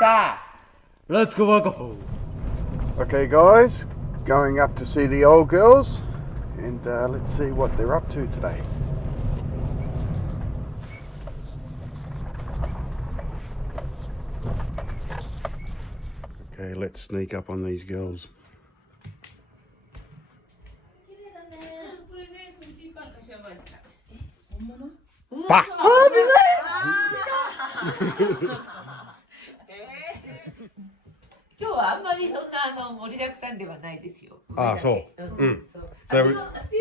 빠! Let's go back home. Okay guys, going up to see the old girls and let's see what they're up to today. Okay, let's sneak up on these girls. 빠! 今日はあんまりそんな盛りだくさんではないですよ。あ、そう。スティー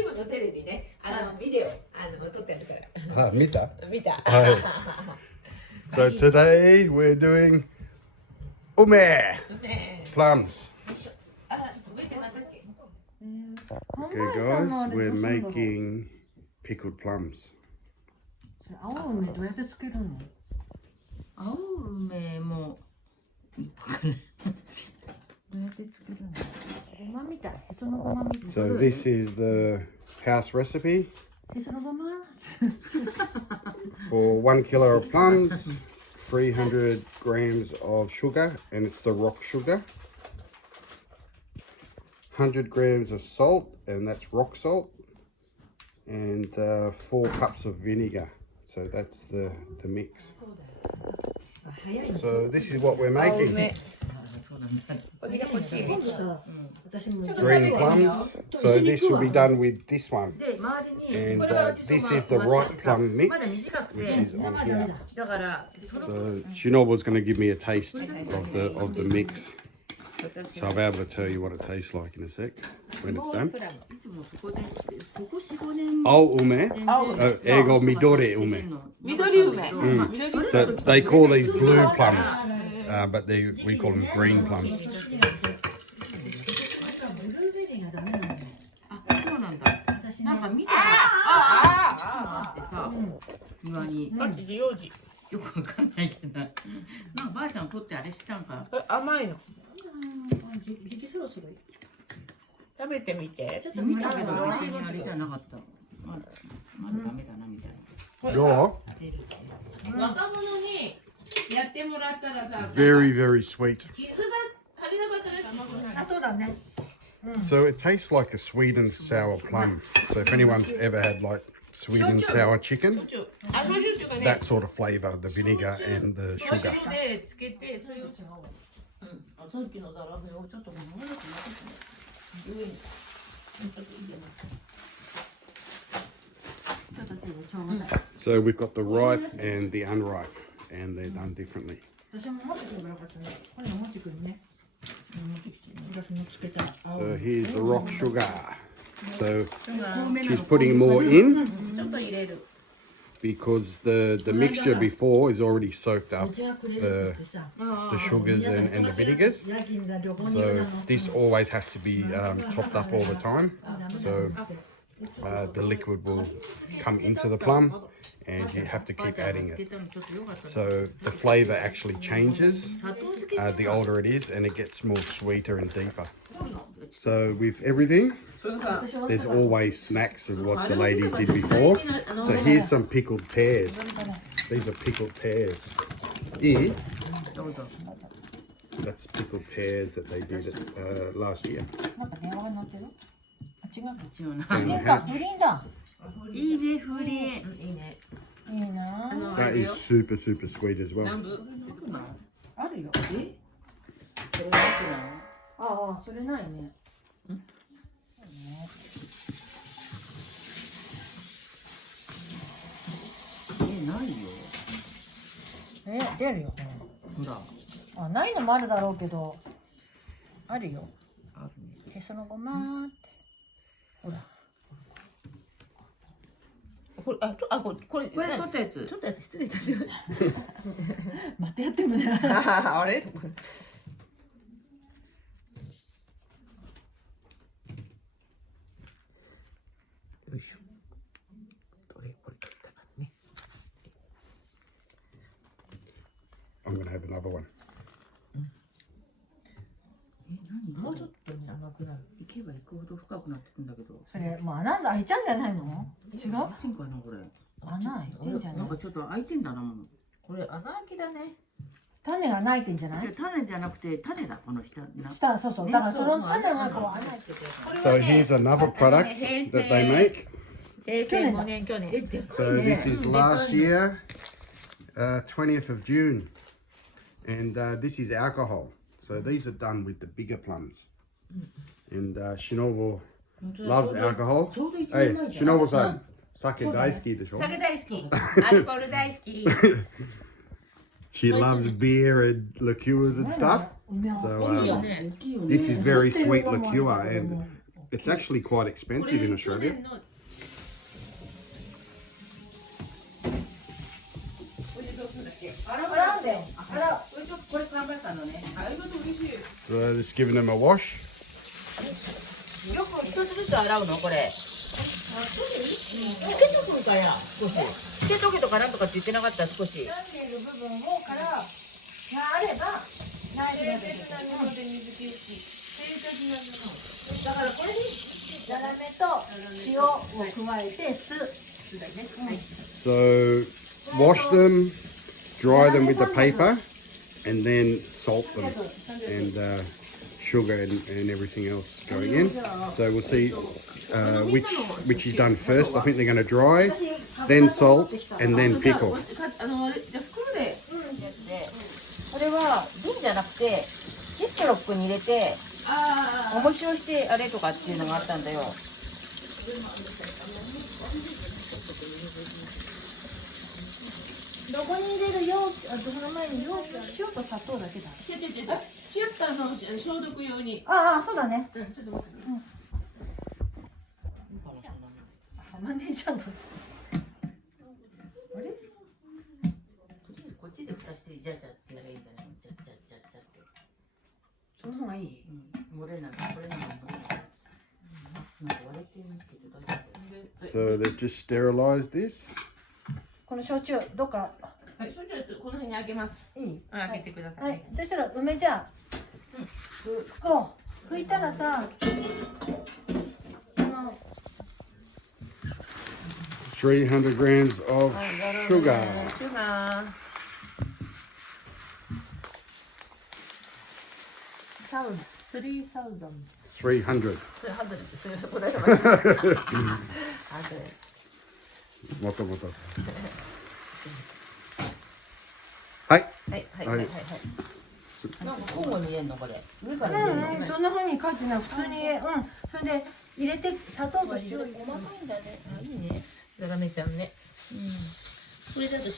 ブンのテレビね、ビデオ撮ってあるから。見た？見た。So today we're doing plums. Okay guys, we're making pickled plums. 青梅どうやってつけるの？青梅もどうやってつけるの？ごまみたい。へそのごまみたい。So this is the house recipe へそのごま。for 1 kilo of plums, 300 grams of sugar, and it's the rock sugar. 100 grams of salt, and that's rock salt, and 4 cups of vinegar. So that's the mix. So this is what we're making. Green plums. So this will be done with this one. And this is the ripe plum mix, which is on here. So Shinobu's going to give me a taste of the mix. So I'll be able to tell you what it tastes like in a sec when it's done. 青梅? Ego midori ume. 緑梅。 So they call these blue plums, but we call them green plums. なんか見たら庭によくわかんないけど、なんかばあちゃん取ってあれしたんか。甘いの。時期そろそろ食べてみて。ちょっと見たけど別にあれじゃなかった。まだダメだなみたいな。You're 若者にやってもらったらさ、 very, very sweet. 傷が足りなかったら。あ、そうだね。So it tastes like a sweet and sour plum. So if anyone's ever had like sweet and sour chicken, that sort of flavor, the vinegar and the sugar. でつけて、それを。さっきのザラメをちょっと飲まなくなって上にちょっと入れます。ちょっと手でちょうだい。 So we've got the ripe and the unripe, and they're done differently. 私も持ってくればよかったね。これ持ってくるね。持ってきてね。私もつけた。 So here's the rock sugar. So she's putting more in ちょっと入れる。 because the mixture before is already soaked up the sugars and the vinegars. So this always has to be topped up all the time. So the liquid will come into the plum and you have to keep adding it. So the flavor actually changes the older it is, and it gets more sweeter and deeper. So with everything, there's always snacks of what the ladies did before. So here's some pickled pears. These are pickled pears. Here, that's pickled pears that they did last year. なんか電話が鳴ってる？あ、違う。違うな。 And なん hatch. か風鈴だ。いいね、風鈴。いいね。いいな。 That is super, super sweet as well. あるよ。え？それなくない？ああ、それないね。ないよ。出るよ。ほら。あ、ないのもあるだろうけど。あるよ。あるね。へそのごまーって。ほら。これ取ったやつ。取ったやつ失礼いたしました。またやってもね。あれ？よいしょ。これ取ったからね。going to have another one. もうちょっとね甘くなる。行けば行くほど深くなってくんだけど。それもう穴開いちゃうんじゃないの？違う？開いてんかなこれ。穴開いてんじゃない？なんかちょっと開いてんだなもん。これ穴開きだね。種が開いてんじゃない？種じゃなくて種だこの下な。下そうそう。だからその種がこう穴開いてて。So here's another product that they make. 平成5年去年。でかい So ね。 this is last year, 20th of June, and this is alcohol. So these are done with the bigger plums. And Shinobu loves alcohol. ちょうど1 Hey, 年前じゃん。 Shinobu-san, sake daisuki desho? 酒大好き。アルコール大好き。 She loves beer and liqueurs and stuff. So 大きいよ um, ね。 this is very sweet liqueur, and it's actually quite こ expensive れ in 去 Australia. 年の。洗うんだよ。洗う。これ頑張ったのね。ありがとう嬉しい。 So just giving them a wash. よく一つずつ洗うのこれ。つけとくんかや少し。つけとけとかなんとかって言ってなかった少し。傷んでいる部分をからがあればナイフが出てくる。だからこれにザラメと塩を加えて酢。 So wash them, dry them with the paper, and then salt them and sugar and everything else going in. So we'll see which is done first. I think they're going to dry, then salt, and then pickle. あのじゃあ袋で。これは瓶じゃなくてジップロックに入れて重しをしてあれとかっていうのがあったんだよ。どこに入れる容器、どこの前に容器、塩と砂糖だけだ。塩と消毒用に。ああ、そうだね。ちょっと待って。マネージャーだって。あれ？こっちで蓋してジャジャってやればいいんじゃない？ジャジャジャジャって。その方がいい。漏れないこれなんか割れてるけど大丈夫。 So they've just sterilized this. この焼酎どっかはい、それじゃあこの辺にあげます。いい？あげてください。はい。そしたら梅じゃあ拭こう。拭いたらさ、300 grams of sugar. シュガー。3,000。 300. 数答えてました。あで。Moto moto. Hi. はいはいはいはいはい。なんか交互に入れんのこれ。上から入れるの。そんな風に書いてない。普通にそれで入れて砂糖と塩入れて。細かいんだね。あ、いいね。ザラメちゃんね。これだと塩。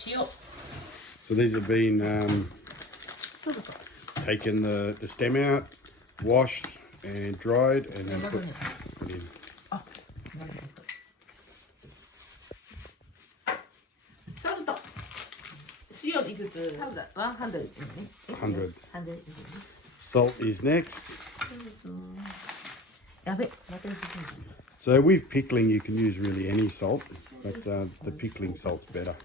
So these have been taken the stem out, washed and dried, and then put in. サルト。塩いくつ？サルト。100。 100. 100。 Salt is next. やべ。また So with pickling, you can use really any salt, but the pickling salt's better.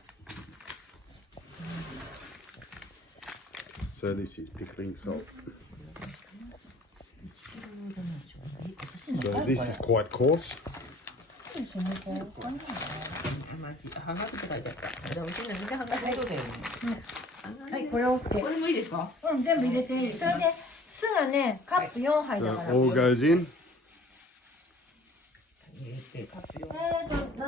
So this is pickling salt. So this is quite coarse. 半額って書いてあった。でもみんな半額ほどだよね。はい、これ OK。これもいいですか？全部入れていい。それで酢がね、カップ4杯 So だから all goes in. 入れてカップ用。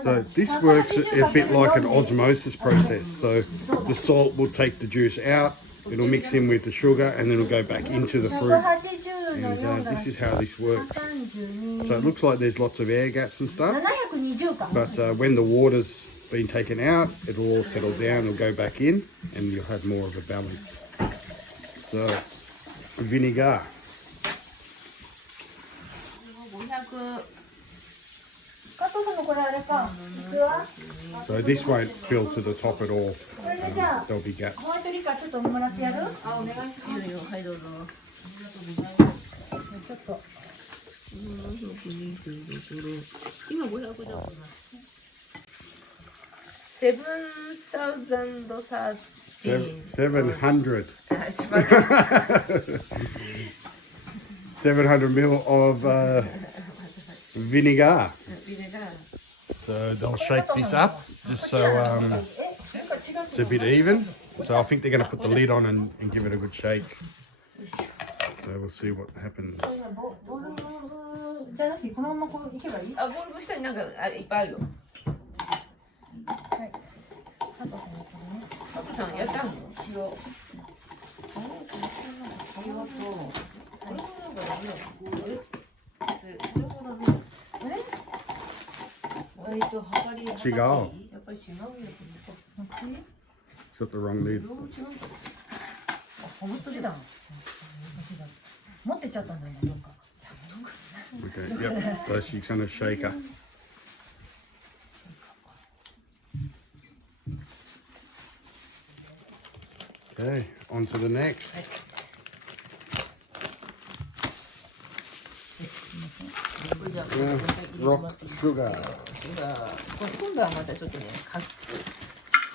So this works a bit like an osmosis process. So the salt will take the juice out, it'll mix in with the sugar, and then it'll go back into the fruit. 180の And 4 this is how this works. 32 So it looks like there's lots of air gaps and stuff, 720か。 but when the water's been taken out, it'll all settle down, it'll go back in, and you'll have more of a balance. So vinegar. 加藤さんのこれあれか。いくわ。 So this won't fill to the top at all. それでじゃあ There'll be gaps. ホワイトリカーちょっともらってやる？あ、お願いします。はいどうぞ。ちょっと。今500だもんな。7,000 700. しまった。 700 ml of vinegar. So they'll shake this up just so it's a bit even. So I think they're going to put the lid on and give it a good shake. So we'll see what happens. ボールじゃなくてこのままこういけばいい？あ、ボールの下になんかあれいっぱいあるよ。はい。佐藤さんやったのね。佐藤さんやったの？塩。塩と。これもなんかダメだ。これもダメだ。測り。違う。やっぱり違うんだけど。こっち？ It's got the wrong lid. どう違うんだろう。あ、こっちだ。こっちだ。持ってっちゃったんだよね、どっか。 Okay, yep. So she's going to shake her. Okay, on to the next. Rock sugar. 今度はまたちょっとね、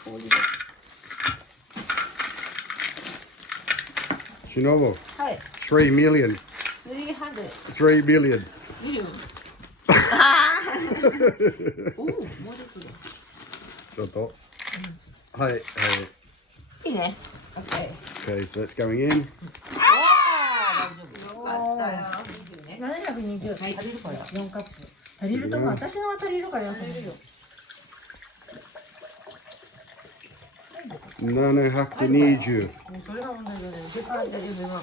氷で。 Shinobu, はい。 3 million. 300 3 million. ミリオン。おお、もうちょっとだ。 Hi. いいね。オッケー。 Okay, so that's going in. よかったよ。20ね。 720。はい。足りるから4カップ。足りると思う。私のは足りるから足りるよ。 720. それが問題だね。でかいだけでは。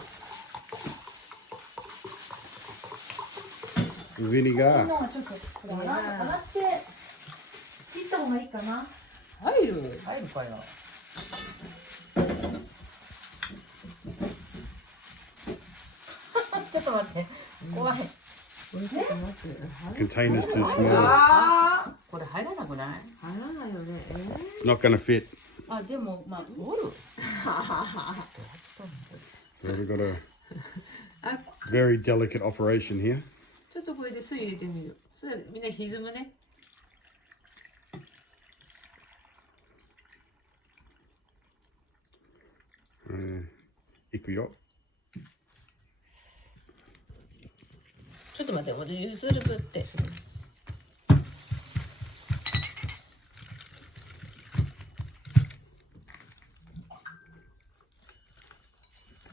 Vinegar. もうちょっと洗って切った方がいいかな。入るかよ。ちょっと待って。怖い。 Container's too small. ああ。これ入らなくない？入らないよね。 It's not going to fit. あ、でもまあ折る。 So we've got a あ、 very delicate operation here. ちょっとこれで水入れてみる。それみんな沈むね。 いくよ。ちょっと待って、俺ゆずるぶって。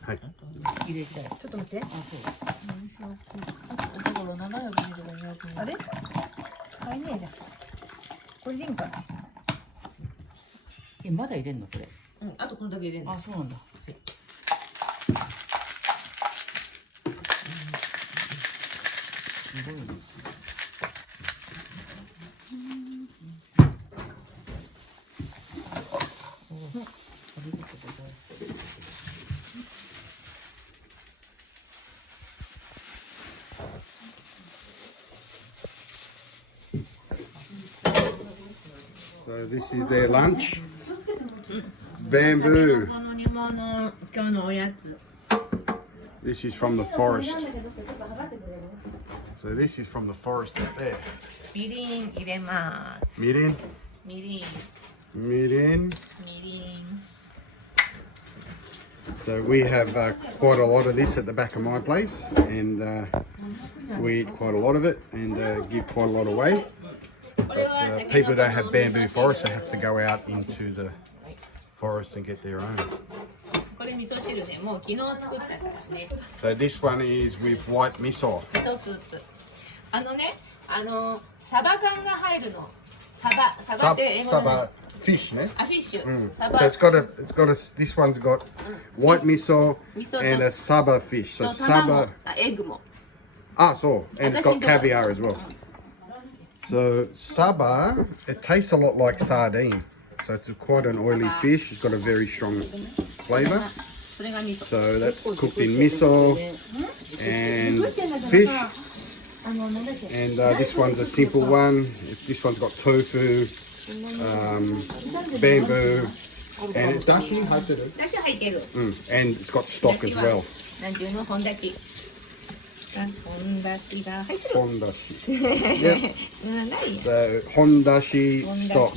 はい。入れたい。ちょっと待って。だから700ミリとか200ミリ。あれ？買えねえじゃん。これでいいんか。まだ入れんのこれ？うん、あとこんだけ入れんの。あ、そうなんだ。すごいね。So this is their lunch. Bamboo. この煮物、今日のおやつ。 This is from the forest. So this is from the forest up there. みりん入れます。 Mirin. みりん、 Mirin. みりん。 So we have quite a lot of this at the back of my place, and we eat quite a lot of it and give quite a lot away. これ But は people don't have bamboo forests; they have to go out into the forest and get their own. これ味噌汁でもう昨日作ったからね。 So this one is with white miso. 味噌スープ。サバ缶が入るの。サバって英語で。 Saba fish, ne? あ、フィッシュ。 Mm. サバ。 So this one's got white miso and a saba fish. So と卵 saba, あエッグも。 so and it's got caviar as well. So saba, it tastes a lot like sardine. So it's quite an oily fish. It's got a very strong flavour. それが味噌。 So that's cooked in miso and fish. And this one's a simple one. This one's got tofu, bamboo, and it's dashi. だし入ってる。 And it's got stock as well. なんていうの本だし。本だしが入ってる。 Hondashi. Yep. うん、ない。 The hondashi stock.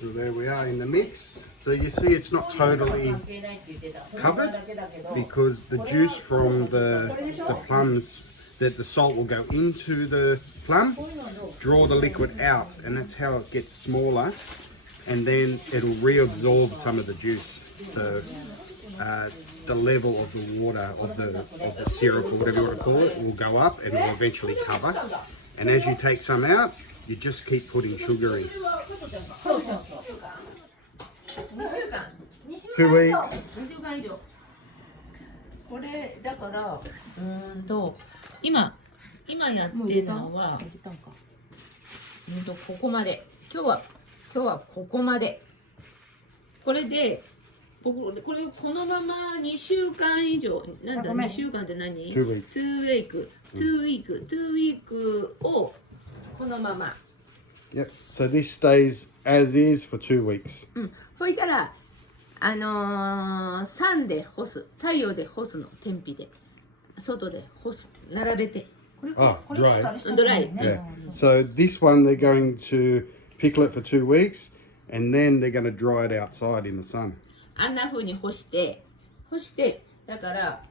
So there we are in the mix. So you see it's not totally covered because the juice from the plums, that the salt will go into the plum, draw the liquid out, and that's how it gets smaller, and then it'll reabsorb some of the juice. So the level of the water of the syrup or whatever you want to call it will go up and will eventually cover. And as you take some out, you just keep putting sugar in. 2 weeks. 2週間以上。これだから今やってるのはここまで。今日はここまで。これでこのまま2週間以上なんだ2週間って何 2 weeks. 2 week をこのまま。 Yep. So this stays as is for 2 weeks. それから3で干す太陽で干すの天日で外で干す並べて Ah, dry. Dry. Yeah. So this one they're going to pickle it for 2 weeks, and then they're going to dry it outside in the sun. あんな風に干してだから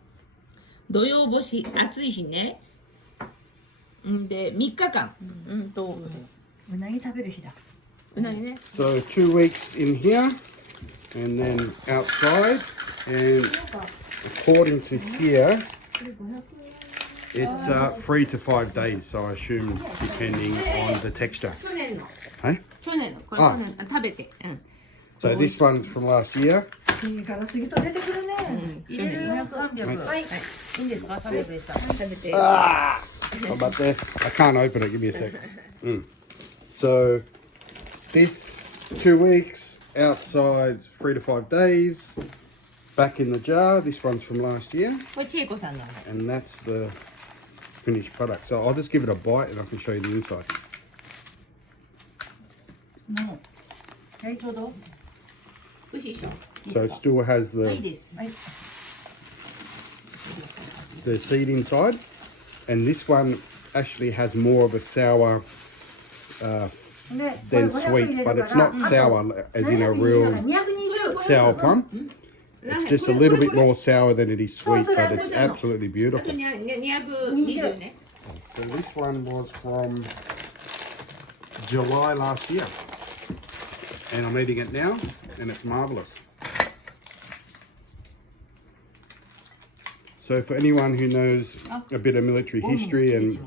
土曜干し暑いしねで3日間うなぎ食べる日だ。うなぎね So 2 weeks in here, and then outside, and according to here, it's 3 to 5 days. So I assume depending on the texture. 去年の Hey? 去年のこれあ去年食べて So this one's from last year. 次から次と出てくるね。入れるよ。300。はい。いいんですか？300でした。食べて Ah! How about this? I can't open it. Give me a sec. So this 2 weeks outside, 3 to 5 days. Back in the jar. This one's from last year, これ千恵子さんの and that's the finished product. So I'll just give it a bite, and I can show you the inside. はい、ちょうど。美味しいでしょ So it still has はい、 the です。はい。 the seed inside, and this one actually has more of a sour than sweet, but it's not sour as in a real sour plum. It's just a little bit more sour than it is sweet, but it's absolutely beautiful. 220ね So this one was from July last year, and I'm eating it now, and it's marvelous. So for anyone who knows a bit of military history and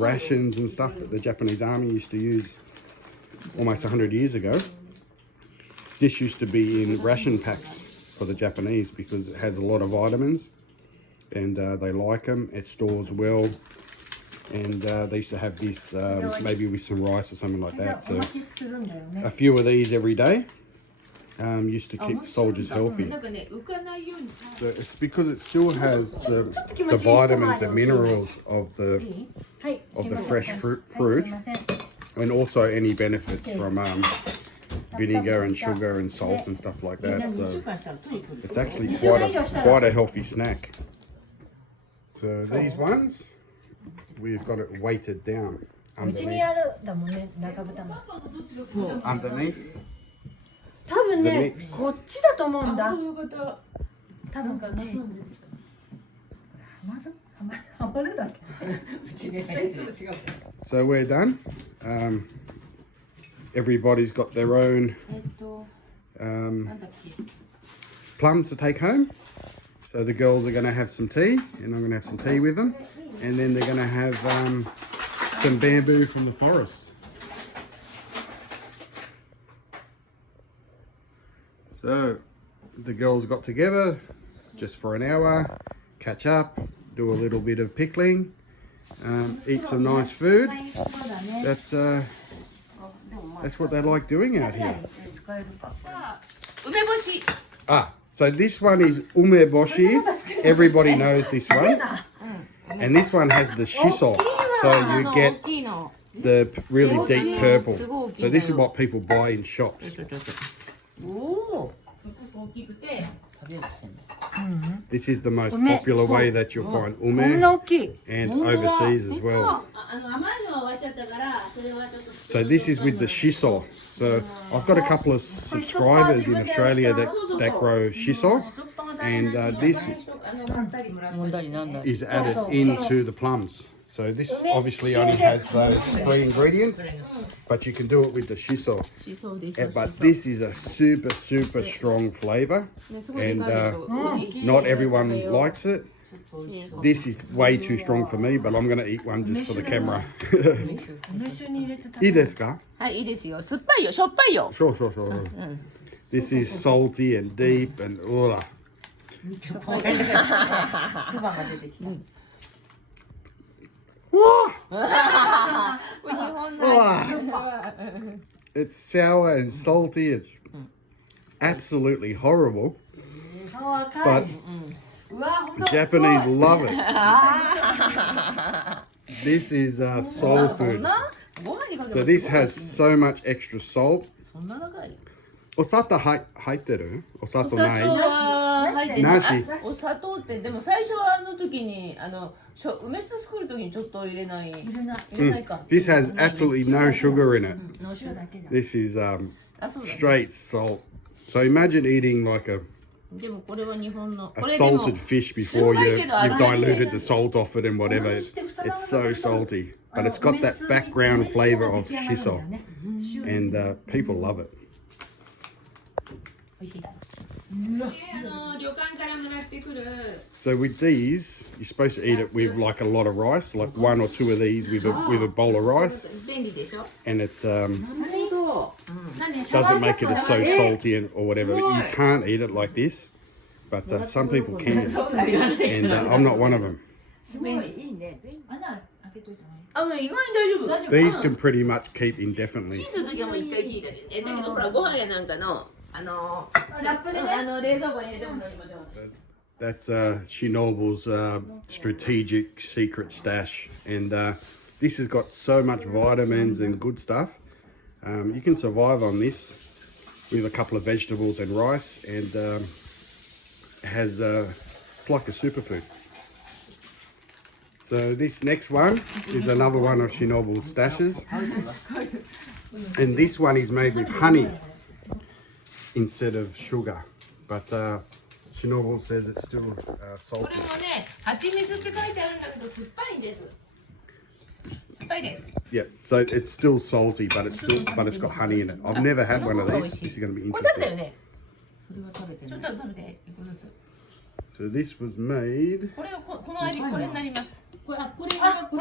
rations and stuff that the Japanese army used to use almost 100 years ago, this used to be in ration packs for the Japanese because it has a lot of vitamins, and they like them. It stores well, and they used to have this maybe with some rice or something like that. So a few of these every day used to keep soldiers healthy. なんかね浮かないようにさ So it's because it still has the vitamins and minerals of the fresh fruit, and also any benefits from vinegar and sugar and salt and stuff like that. So it's actually quite a healthy snack. So these ones, we've got it weighted down うち underneath. にあるだもんね、中豚も。 Underneath 多分 the ね、 mix. こっちだと思うんだ。よかった多分こっち。ハマるだって。 So we're done. Everybody's got their own plums to take home. So the girls are going to have some tea, and I'm going to have some tea with them. And then they're going to have some bamboo from the forest. So the girls got together just for an hour, catch up, do a little bit of pickling, eat some nice food. That's what they like doing out here. 使えるか。梅干し Ah, so this one is umeboshi. Everybody knows this one. And this one has the shiso. So you 大 get きいの the really deep purple. So this is what people buy in shops. おお。すごく大きくて食べるせんべい This is the most popular way that you'll find こんな ume 大きい and overseas as well. 甘いのは終わっちゃったからそれはちょっと So this is with the shiso. So I've got a couple of subscribers in Australia that grow shiso, and this 飲んだりなんだり is added into the plums. So this obviously only has those 3 ingredients, but you can do it with the shiso. しそうでしょ But this is a super strong flavor, ねすごいで and かいでしょ not everyone likes it. This is way too strong for me, but I'm going to eat one just for the camera. 梅酒に入れて食べるいいですか？はいいいですよ酸っぱいよしょっぱいよ Sure. This is salty and deep and oh, 唾が出てきた whoa, 日本の oh. It's sour and salty. It's absolutely horrible, 顔赤 but いうわほんと Japanese love it. This is soul そん food. なご飯にかけ So this has so much extra salt. そんな長いお砂糖入ってる？お砂糖お砂糖ない？は入ってなしあお砂糖ってでも最初はあの時に梅酢作る時にちょっと入れない入れない入れないか This has absolutely no sugar in it. 塩だけだ This is あそうだね straight salt. So imagine eating like a でもこれは日本の a これでも salted fish before Sumai you've kedo arani diluted se- the salt off it and whatever. It's so salty, but it's got that background flavor of shiso, and people love it. 美味しいだ旅館からもらってくる So with these, you're supposed to eat it with like a lot of rice, like 1 or 2 of these with a bowl of rice, 便利でしょ and it なるほど doesn't make it so salty or whatever. You can't eat it like this, but some people can, そうだよね and I'm not one of them. すごいいいね穴開けといた方がいいあもう意外に大丈夫 These can pretty much keep チ indefinitely. ーズの時はもう一回聞いたでねだけどほらご飯やなんかのラップでね冷蔵庫に入れるのにも上手 That's Shinoble's strategic secret stash, and this has got so much vitamins and good stuff. You can survive on this with a couple of vegetables and rice, and has it's like a superfood. So this next one is another one of Shinoble's stashes, and this one is made with honey instead of sugar, but Shinobu says it's still こ salty. れもね蜂蜜って書いてあるんだけど酸っぱいんです酸っぱいです Yeah, so it's still salty, but it's got honey in it. I've never had one of these. This is going to be これ食べた interesting. よねそれは食べてちょないっと食べて一個ずつ So this was made これがこの味これになりますこれこ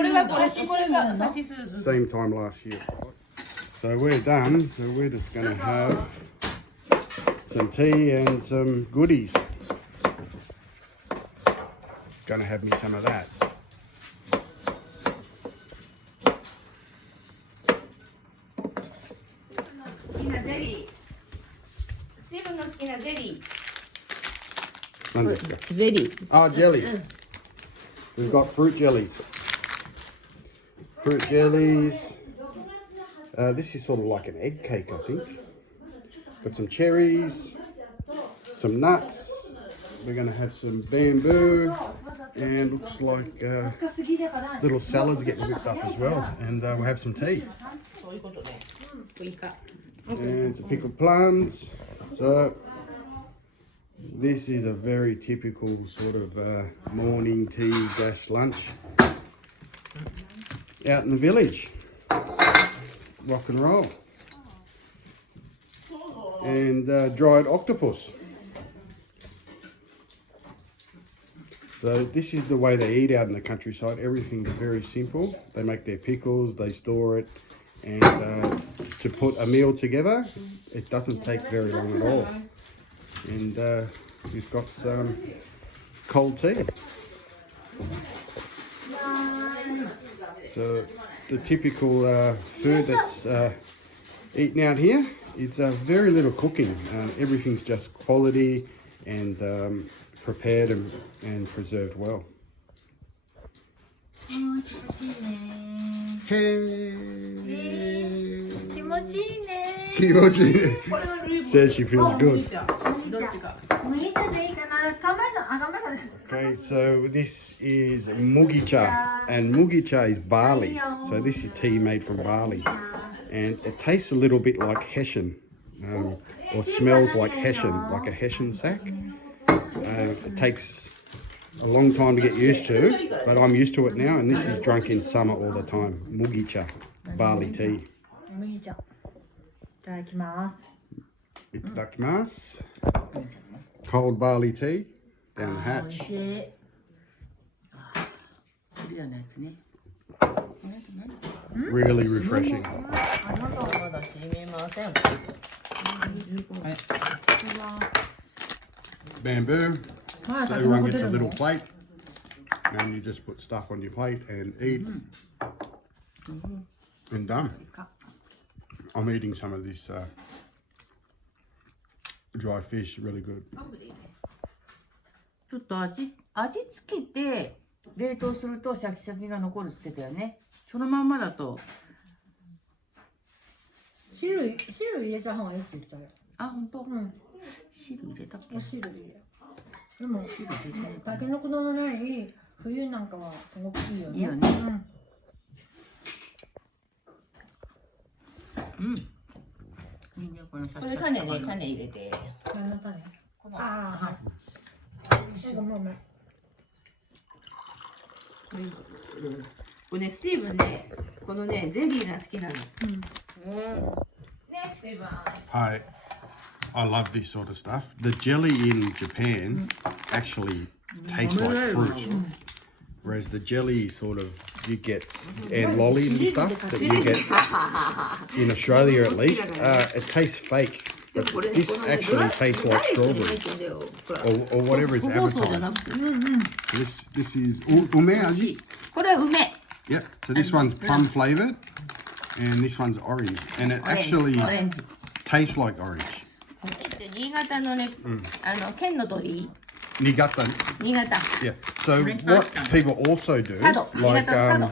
れがこれサシスこれなのがサシスーズ same time last year. So we're done. So we're just going to have some tea and some goodies. Gonna have me some of that. 好きなゼリースティーブンの好きなゼリ何ですか？ーゼリー Oh, jelly. We've got fruit jellies. Fruit jellies. This is sort of like an egg cake, I think. Got some cherries, some nuts. We're going to have some bamboo, and looks like 深すぎだから little salads getting whipped up as well. And we'll have some tea そういうことねイカ and some pickled plums. So this is a very typical sort of morning tea / lunch out in the village. Rock and roll. And dried octopus. So this is the way they eat out in the countryside. Everything's very simple. They make their pickles, they store it, and to put a meal together, it doesn't take very long at all. And we've got some cold tea. So the typical food that's eaten out here, it's very little cooking. Everything's just quality and prepared and preserved well. 気持ちいいね Hey! 気持ちいいね Kimochi これがルイボス says she feels あ good. 麦茶どっちか麦茶でいいかな。乾杯さん、あ、乾杯さん。 Okay, so this is mugicha, and mugicha is barley. So this is tea made from barley, and it tastes a little bit like Hessian, or smells like Hessian, like a Hessian sack. It takes a long time to get used to, but I'm used to it now, and this is drunk in summer all the time. Mugicha, barley tea. 麦茶。いただきます。 Itadakimasu. Cold barley tea down the 美味 hatch. しい。クリアなやつね。 Really refreshing. あなたはまだ知りません。 Bamboo. ま So だ everyone gets a little plate, and you just put stuff on your plate and eat, and done. I'm eating some of this dry fish, really good. ちょっと味付けて冷凍するとシャキシャキが残るって言ってたよね。そのまんまだと。汁入れた方がいいって言ったよ。あ、本当。うん。汁入れたっけ？お汁入れ。でも汁入れてないかな。タケノコのない冬なんかはすごくいいよね。いいよね。うん。うん。いいねこのシャキシャキこれ種ね種入れて何の種？このああはい。ごめんごめん。これねスティーブンねこのねゼリーが好きなのねスティーブン Hi, I love this sort of stuff. The jelly in Japan actually tastes like fruit, whereas the jelly sort of you get and lollies and stuff that you get in Australia at least, it tastes fake. But this actually tastes like strawberry or whatever is 個包装じゃな advertised. くて This is ume aji. これは梅 Yep. So this one's plum flavored, and this one's orange, and it actually オレンジ tastes like orange. 新潟のね県の鳥 Niigata. 新潟 Yeah. So what people also do, Sado. like Niigata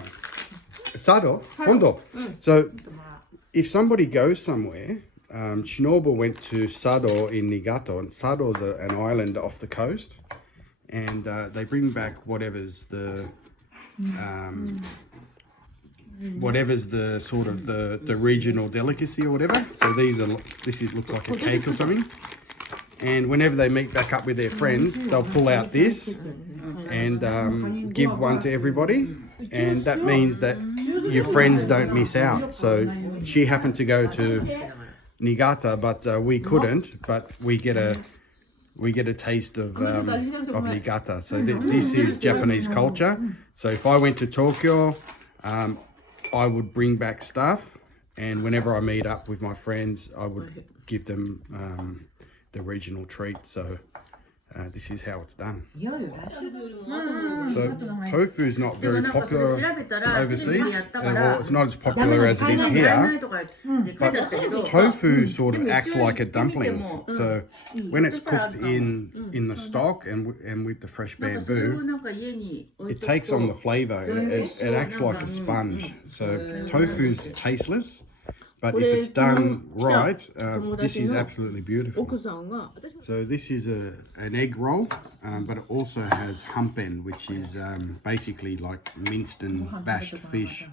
sado, hondo. So if somebody goes somewhere, Shinobu went to Sado in Niigata, and Sado's an island off the coast, and they bring back whatever's the sort of the regional delicacy or whatever. So this looks like a cake or something. And whenever they meet back up with their friends, they'll pull out this and give one to everybody. And that means that your friends don't miss out. So she happened to go to Niigata, but we couldn't. But we get a taste of Niigata. So this is Japanese culture. So if I went to Tokyo, I would bring back stuff, and whenever I meet up with my friends, I would give them the regional treat. So this is how it's done. いやいや、来週 So tofu is not でも very なんかそれ popular 調べたら、テレビ overseas. でやったから Well, it's not as popular as it is 買えない here. とかって書いてあったけど、 Tofu sort of acts like a dumpling. So when it's cooked in the stock and with the fresh なんかそれを bamboo, なんか家に置い it とく takes on the と、 flavour. It acts like a sponge. So tofu's tasteless, but if it's done right, this is absolutely beautiful. 奥さんが私も So this is an egg roll, but it also has humpen, which is basically like minced and bashed fish,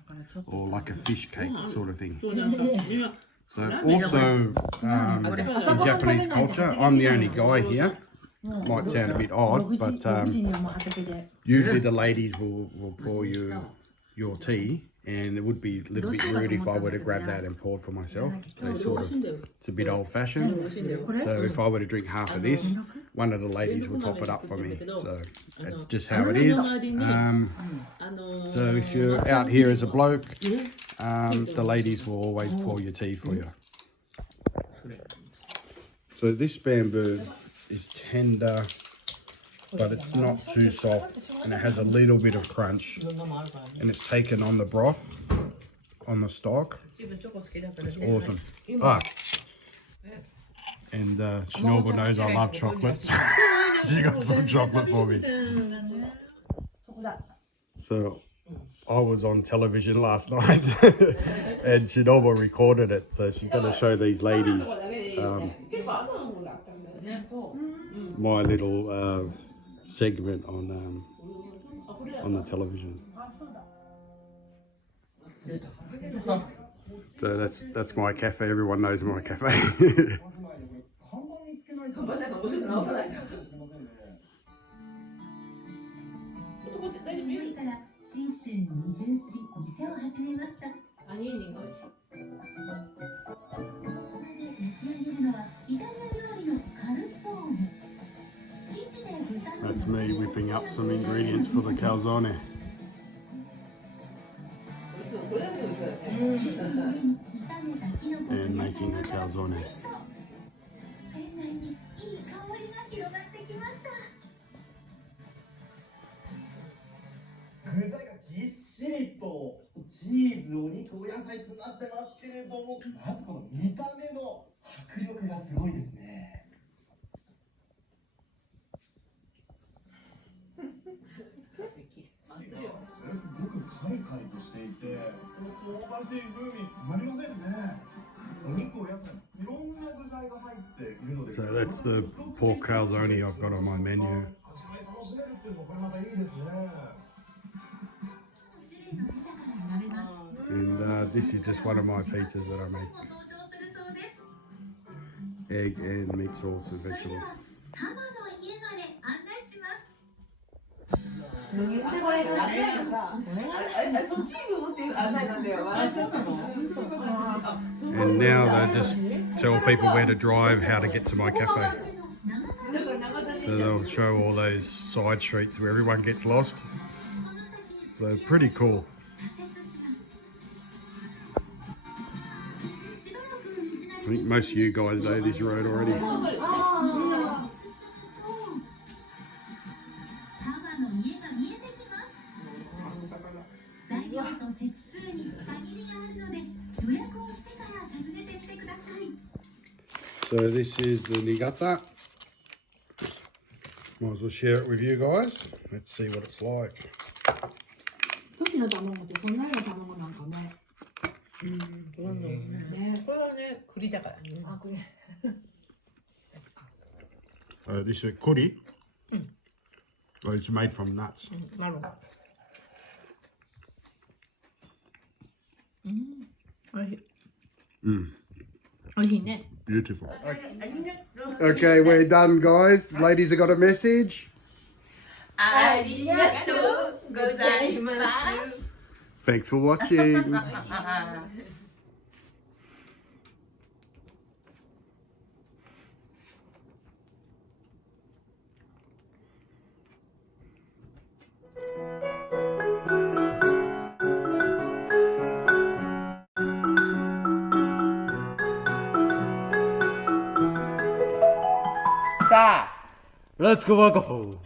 or like a fish cake sort of thing. そうなんか今 So also in Japanese culture, I'm the only guy here. Might sound a bit odd, but 6時にはもう畑で。 usually the ladies will pour you your tea, and it would be a little bit rude if I were to grab that and pour it for myself. They sort of, it's a bit old-fashioned. So if I were to drink half of this, one of the ladies will top it up for me. So that's just how it is. So if you're out here as a bloke, the ladies will always pour your tea for you. So this bamboo is tender, but it's not too soft, and it has a little bit of crunch, and it's taken on the broth, on the stock. スティーブンチョコ好きだから It's ね awesome. Ah. And Shinobu knows I love chocolate, so she got some chocolate for me. そこだ。 So I was on television last night and Shinobu recorded it, so she's going to show these ladies my little segment on the television. So that's my cafe. Everyone knows my cafe. から信州に移住し店を始めました。あ、ニンニンが美味しい。焼き上げるのはイタリア料理のカルツォーネ。生地で具材を That's me whipping up some ingredients for the calzone これだけで美味しそうだね。生地の上に炒めたキノコと and 野 making 菜 the がたっぷ calzone. りと。店内にいい香りが広がってきました。具材がぎっしりとチーズ、お肉、お野菜詰まってますけれども、まずこの見た目の迫力がすごいですね。すごくカリカリとしていて、香ばしい風味たまりませんね。お肉、お野菜、いろんな具材が入っているので。 So that's the pork calzone I've got on my menu. 味わい楽しめるっていうのもこれまたいいですね。 種類のピザから選べます。 And this is just one of my pizzas that I も make. 登場するそうです。 Egg and meat sauce and それで vegetables. はタマの家まで案内します。そっちに持って案内なんだよ。笑っちゃったの。 And now they just tell people where to drive, how to get to my cafe. So they'll show all those side streets where everyone gets lost. So pretty cool. しばらく道なり I think most of you guys know this road already. タマの家が見えてきます。材料と席数に限りがあるので予約をしてから訪ねてみてください。 So this is the nigata. Might as well share it with you guys. Let's see what it's like. 時の卵ってそんなような卵なんかね。どんどんね。これはね、栗だからね。あ、栗。 This is kuri. Well, it's made from nuts. なるほど。おいしい。 Mm, おいしいね。 beautiful. Okay, we're done, guys. Ladies have got a message. ありがとうございます。 Thanks for watching. Let's go, alcohol.